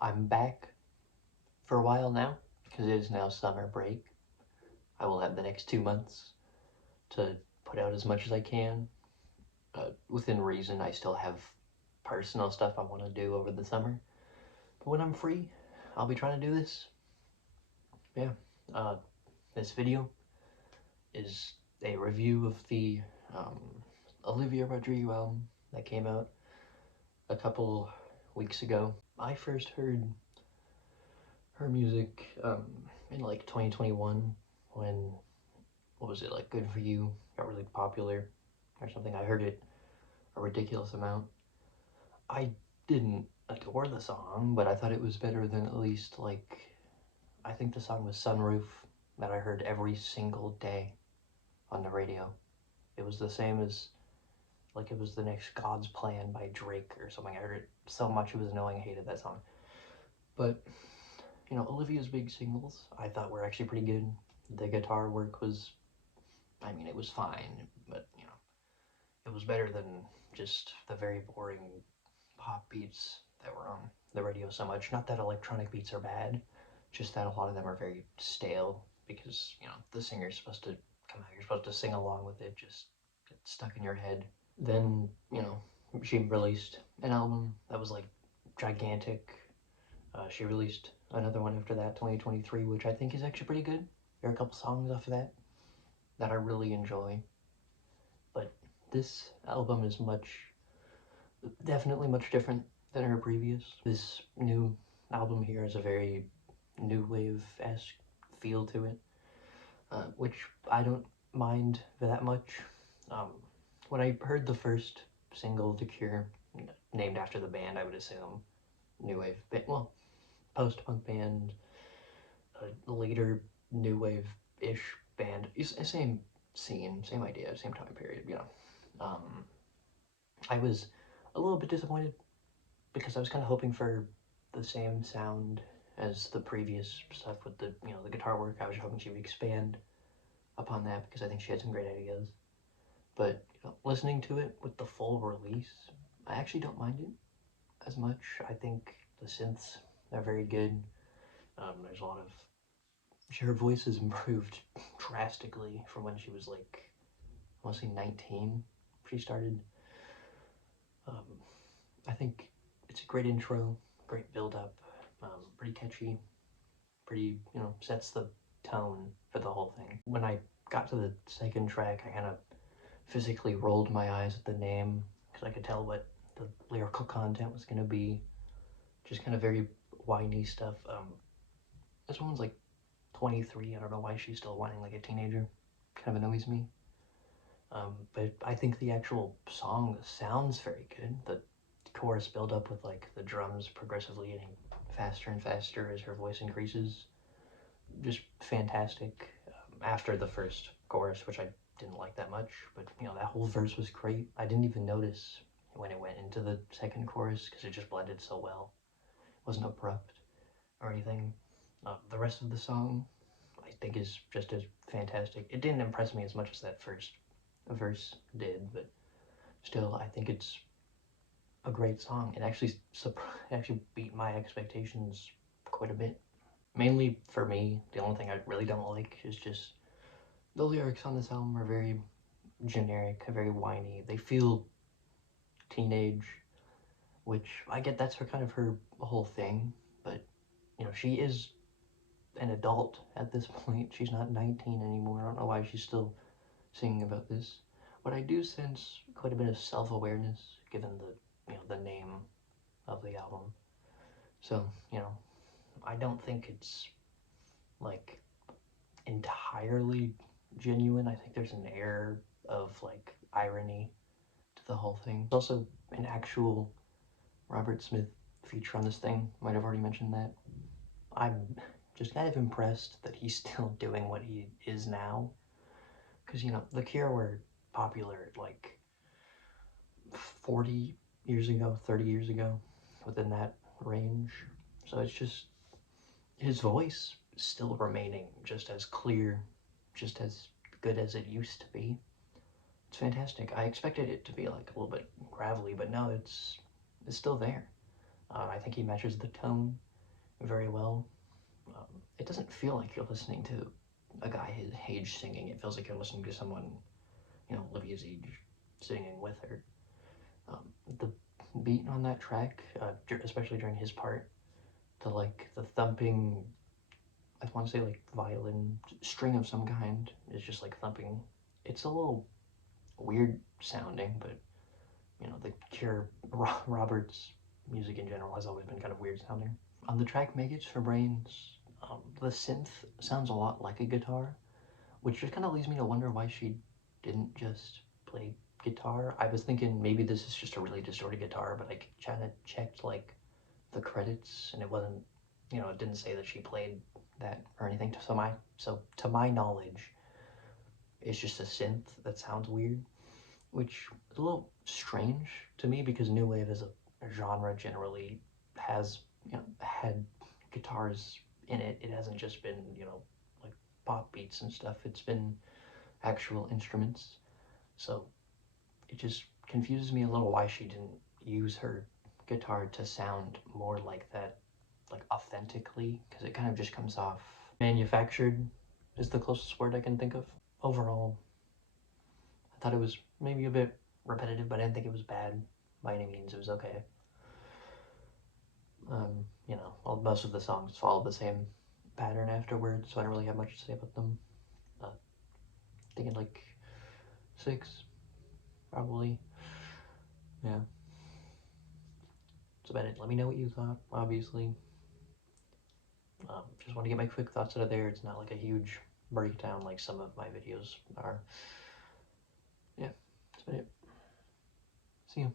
I'm back for a while now because it is now summer break. I will have the next 2 months to put out as much as I can. Within reason, I still have personal stuff I want to do over the summer. But when I'm free, I'll be trying to do this. Yeah. Uh, this video is a review of the um, Olivia Rodrigo album that came out a couple weeks ago. I first heard her music in like 2021 when, what was it, like Good For You got really popular or something. I heard it a ridiculous amount. I didn't adore the song, but I thought it was better than at least, like, I think the song was Sunroof that I heard every single day on the radio. It was the same as, like, it was the next God's Plan by Drake or something. I heard it so much it was annoying. I hated that song. But, you know, Olivia's big singles I thought were actually pretty good. The guitar work was, I mean, it was fine, but, you know, it was better than just the very boring pop beats that were on the radio so much. Not that electronic beats are bad, just that a lot of them are very stale because, you know, the singer's supposed to come out, you're supposed to sing along with it, just get stuck in your head. Then, you know, she released an album that was like gigantic. She released another one after that, 2023, which I think is actually pretty good. There are a couple songs off of that that I really enjoy. But this album is definitely much different than her previous. This new album here has a very new wave-esque feel to it, which I don't mind that much. Um, when I heard the first single, The Cure, named after the band, I would assume new wave, well, post-punk band, later new wave-ish band, same scene, same idea, same time period, you know. I was a little bit disappointed because I was kind of hoping for the same sound as the previous stuff with the, you know, the guitar work. I was hoping she would expand upon that because I think she had some great ideas. But, you know, listening to it with the full release, I actually don't mind it as much. I think the synths are very good. There's a lot of, her voice has improved drastically from when she was like, I want to say 19. She started. Um, I think it's a great intro, great build up, pretty catchy, pretty, you know, sets the tone for the whole thing. When I got to the second track, I kind of physically rolled my eyes at the name because I could tell what the lyrical content was going to be. Just kind of very whiny stuff. This one's like 23. I don't know why she's still whining like a teenager. Kind of annoys me. But I think the actual song sounds very good. The chorus build up with like the drums progressively getting faster and faster as her voice increases. Just fantastic. After the first chorus, which I didn't like that much, but you know, that whole verse was great. I didn't even notice when it went into the second chorus because it just blended so well. It wasn't abrupt or anything. The rest of the song, I think, is just as fantastic. It didn't impress me as much as that first verse did, but still, I think it's a great song. It actually beat my expectations quite a bit. Mainly for me, the only thing I really don't like is just the lyrics on this album are very generic, very whiny. They feel teenage, which I get that's kind of her whole thing, but you know, she is an adult at this point. She's not 19 anymore. I don't know why she's still singing about this. But I do sense quite a bit of self-awareness given the, you know, the name of the album. So, you know, I don't think it's like entirely genuine. I think there's an air of like irony to the whole thing. There's also an actual Robert Smith feature on this thing. Might have already mentioned that. I'm just kind of impressed that he's still doing what he is now. Because, you know, The Cure were popular like 40 years ago, 30 years ago, within that range. So it's just his voice still remaining just as clear, just as good as it used to be. It's fantastic. I expected it to be like a little bit gravelly, but no, it's still there. I think he matches the tone. very well. It doesn't feel like you're listening to a guy his age singing. It feels like you're listening to someone, Olivia's age, singing with her. The beat on that track, especially during his part, the thumping, I want to say like violin string of some kind is just like thumping. It's a little weird sounding, but the Cure, Robert's music in general has always been kind of weird sounding. On the track Maggots for Brains, the synth sounds a lot like a guitar, which just kind of leads me to wonder why she didn't just play guitar. I was thinking maybe this is just a really distorted guitar, but I kind of checked like the credits and it wasn't, it didn't say that she played that or anything. To my knowledge, it's just a synth that sounds weird, which is a little strange to me because new wave as a genre generally has had guitars in it. It hasn't just been like pop beats and stuff. It's been actual instruments. So it just confuses me a little why she didn't use her guitar to sound more like that, like authentically, because it kind of just comes off manufactured is the closest word I can think of. Overall, I thought it was maybe a bit repetitive, but I didn't think it was bad by any means. It was okay. Most of the songs follow the same pattern afterwards, so I don't really have much to say about them. Thinking like 6, probably. Yeah. That's about it. Let me know what you thought, obviously. Just want to get my quick thoughts out of there. It's not like a huge breakdown like some of my videos are. Yeah, that's about it. See you.